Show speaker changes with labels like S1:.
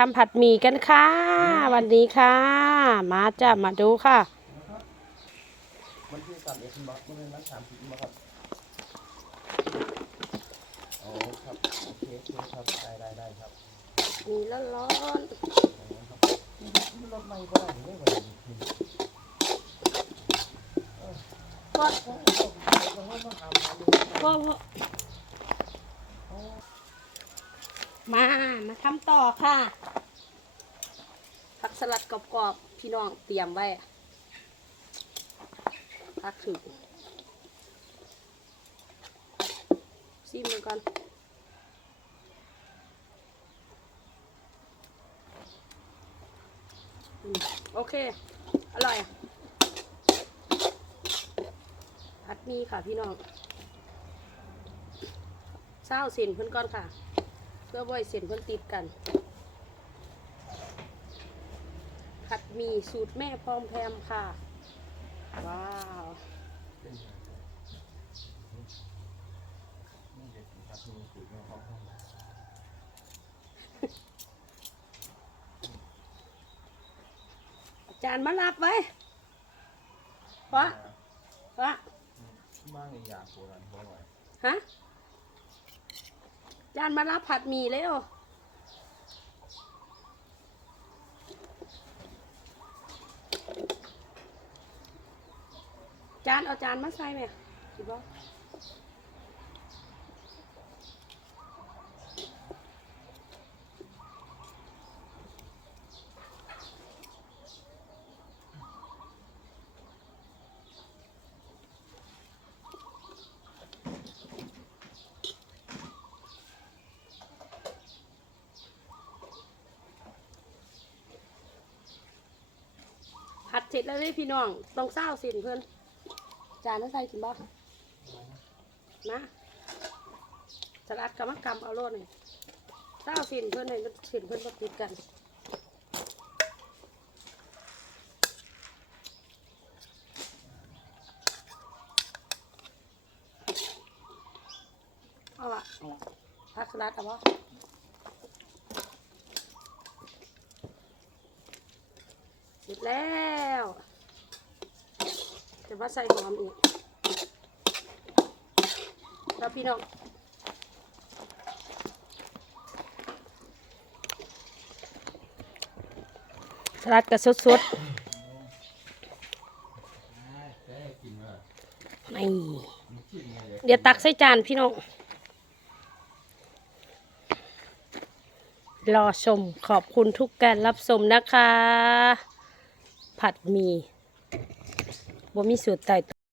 S1: ทำผัดหมี่กันค่ะ วันนี้ค่ะ มาจ้ะมาดูค่ะ
S2: มันคือสามเอ็ดบล็อกมันเป็นมันสามสิบล็อกครับโอ้ครับโอเคโอเคครับได้ได้ได้ครับ
S1: มีร้อนร้อน
S2: อ๋อครับมันรถไม่ก็ได้ไม่ไหว
S1: ก็ก็ มามาทำต่อค่ะ ผักสลัดกรอบๆพี่น้องเตรียมไว้พักถึงซิมมันก่อนโอเค อร่อยผัดมีค่ะพี่น้องเศร้าส้นเพิ่อนก่อนค่ะ เพื่อบ่อยเส้นเพิ่นติดกัน ผัดหมีสูตรแม่พร้อมแพมค่ะ ว้าว
S2: นี่เด็ดครับมีสูตรในห้องห้อง
S1: อาจารย์มารับไว้วะวะ
S2: บ้างในยาโบราณบ่อย
S1: ฮะอา จานมารับผัดหมี่แล้วจานเอาจานมาใส่ไหมคิดว่า ร็จแล้วเลยพี่น้องต้องเศร้าสินเพื่อนจานนั้นใส่กินบ่นะสลัดกับมะกำเอาโลดหน่อยเศร้าสินเพื่อนเลยสินเพื่อนก็ติดกันเอาละผักสลัดเอาบ่เสร็จแล้ว จะมาใส่หอมอีกแล้วพี่น้องสลัดกับสด
S2: ได้กินว่า
S1: ๆไม่เดี๋ยวตักใส่จานพี่น้อง รอชมขอบคุณทุกการรับชมนะคะ ผัดหมี บ่มีสูตรใต้